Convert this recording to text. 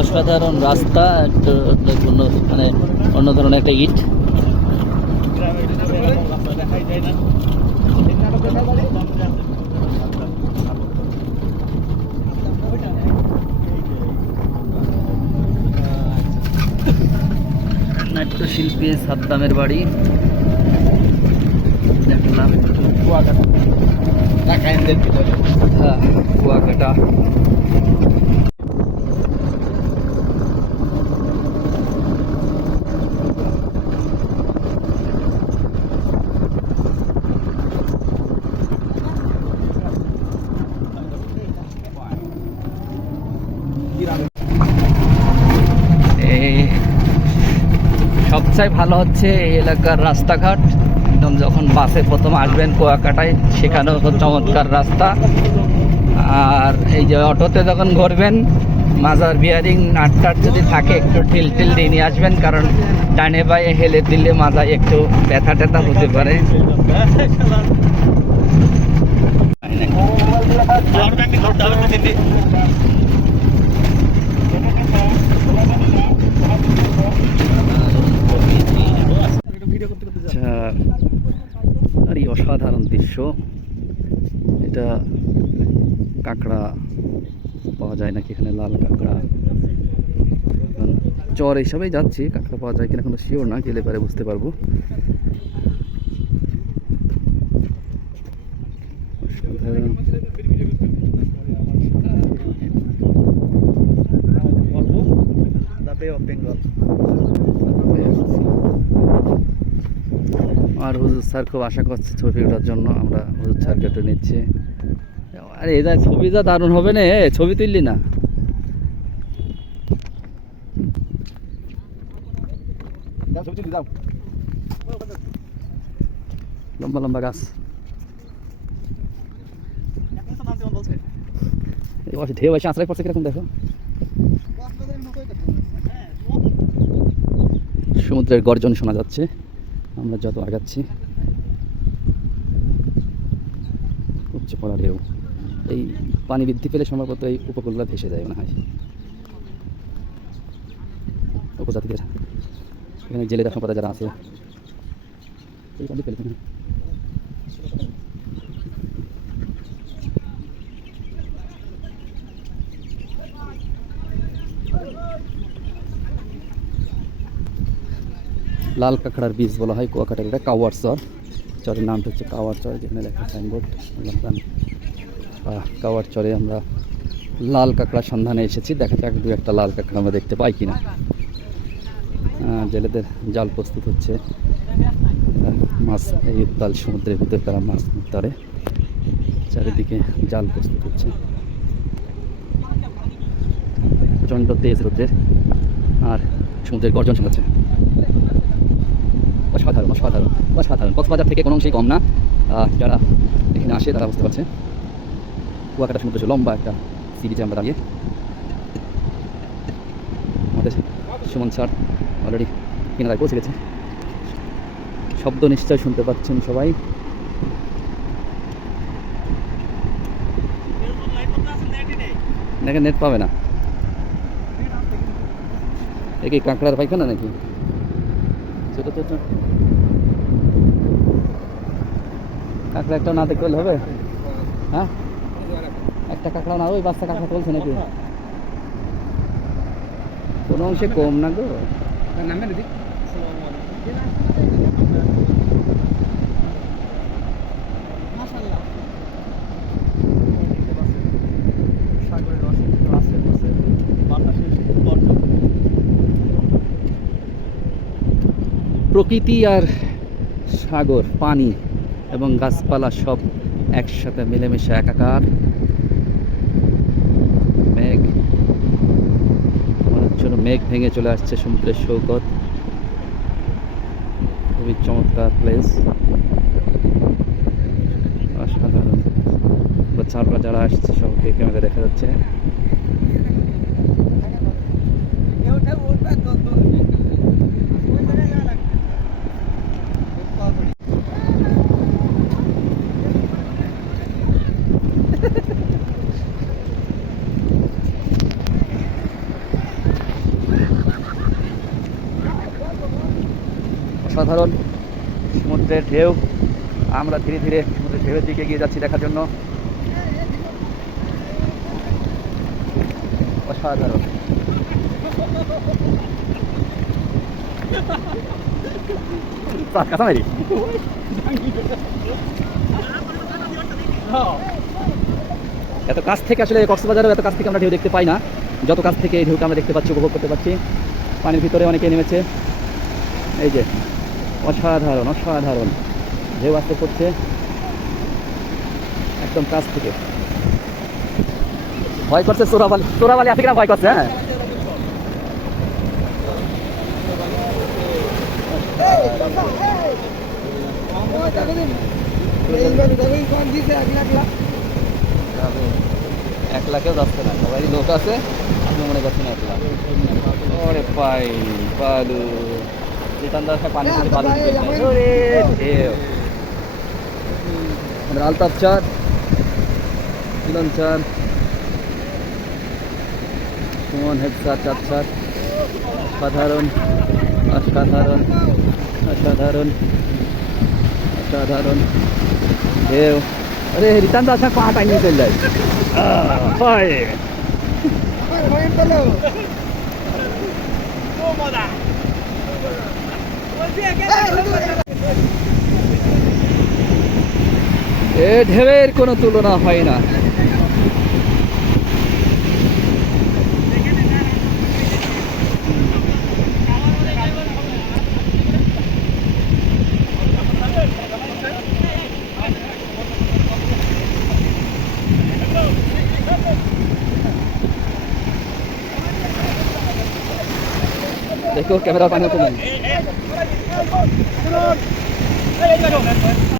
অসাধারণ রাস্তা মানে অন্য ধরনের একটা ইট। নাট্যশিল্পী সাদ্দামের বাড়ি। কুয়াকাটা সবচেয়ে ভালো হচ্ছে এই এলাকার রাস্তাঘাট। একদম যখন বাসে প্রথম আসবেন কুয়াকাটায়, সেখানেও চমৎকার রাস্তা। আর এই যে অটোতে যখন ঘুরবেন, মাজার বিয়ারিং নাটটার যদি থাকে, একটু টিল টিল দিয়ে নিয়ে আসবেন, কারণ ডানে বায়ে হেলে দিলে মাজায় একটু ব্যথা ট্যাথা হতে পারে আচ্ছা আর এই অসাধারণ দৃশ্য। এটা কাঁকড়া পাওয়া যায় নাকি এখানে? লাল কাঁকড়া। চর হিসাবেই যাচ্ছি কাঁকড়া পাওয়া যায় কিনা কোনো শিওর না গেলে পারে বুঝতে পারব। অসাধারণ। আর হুজুর স্যার খুব আশা করছে ছবি ওঠার জন্য। আমরা হুজুর স্যারকে একটু নিচ্ছি। আরে এটা ছবি যা দারুণ হবে না ছবি তুললি না। লম্বা লম্বা গাছ। ঢেউ এসে আশ্রয় পড়ছে কীরকম দেখো। সমুদ্রের গর্জন শোনা যাচ্ছে। আমরা যত আগাচ্ছি। উচ্চ পড়া ঢেউ। এই পানি বৃদ্ধি পেলে সম্ভবত এই উপকূলটা ভেসে যায় মনে হয়। উপজাতিদের এখানে জেলেরা সম্প্রদায় যারা আছে, এই পানি লাল কাঁকড়ার বীজ বলা হয়, কুয়াকাটার, এটা কাওয়ার চর। চরের নামটা হচ্ছে কাওয়ার চর, যেখানে লেখা সাইনবোর্ড কাওয়ার চরে আমরা লাল কাঁকড়ার সন্ধানে এসেছি। দেখা যাক দু একটা লাল কাঁকড়া আমরা দেখতে পাই কিনা। জেলেদের জাল প্রস্তুত হচ্ছে। মাছ, এই উত্তাল সমুদ্রের ভিতরে তারা মাছ ধরে চারিদিকে জাল প্রস্তুত হচ্ছে। প্রচণ্ড তেজ রোদের, আর সমুদ্রের গর্জন শোনাচ্ছে। অসাধারণ অসাধারণ অসাধারণ। কক্সবাজার থেকে কোনো অংশেই কম না। যারা এখানে আসে তারা বুঝতে পারছে। কুয়াকাটা সমুদ্র লম্বা একটা সি বিচে আমরা দাঁড়িয়ে। আমাদের সুমন স্যার অলরেডি কিনারায় পৌঁছে গেছে। শব্দ নিশ্চয় শুনতে পাচ্ছেন সবাই। দেখেন নেট পাবে না। এ কি, কাঁকড়ার পায়খানা নাকি? সেটা তো কাঁকড়া একটা না দেখতে হবে? হ্যাঁ? একটা কাঁকড়া না, ওই বাচ্চা কাঁকড়া চলছে নাকি? কোনো অংশে কম না গো। প্রকৃতি আর সাগর, পানি এবং গাছপালা সব একসাথে মিলেমিশে একাকার। মেঘ, মনে হচ্ছে মেঘ ভেঙে চলে আসছে সমুদ্রের সৈকত খুবই চমৎকার প্লেস অসাধারণ। বাচ্চারা যারা আসছে সবকে ক্যামেরা দেখা যাচ্ছে। অসাধারণ সমুদ্রের ঢেউ। আমরা ধীরে ধীরে সমুদ্রের ঢেউয়ের দিকে গিয়ে যাচ্ছি দেখার জন্য। অসাধারণ। এত কাছ থেকে আসলে কক্সবাজারেও এত কাছ থেকে আমরা ঢেউ দেখতে পাই না। যত কাছ থেকে এই ঢেউকে আমরা দেখতে পাচ্ছি, উপভোগ করতে পারছি পানির ভিতরে অনেকে নেমেছে। এই যে অসাধারণ অসাধারণ। ঢেউ আসতে পড়ছে একদম কাছ থেকে। ভয় করছে চোরাবালি চোরাবালি আছে কিনা ভয় করছে হ্যাঁ? এক লাখেও যাচ্ছে না সবাই লোক আছে আপনি মনে করছেন এক লাখ। ওরে পাই বালু। থেকে বালু দিতেছে। ওরে ঢেউ। আমাদের আলতাপ চার মিলন চার সুমন চার চার চার অসাধারণ অসাধারণ অসাধারণ ঢেউ। আরে রিটার্ন তো আসা পাহাটা নিয়ে চলে যায়। হয়। এ ঢেউয়ের কোনো তুলনা হয় না। ক্যামেরা পানি হতে নেই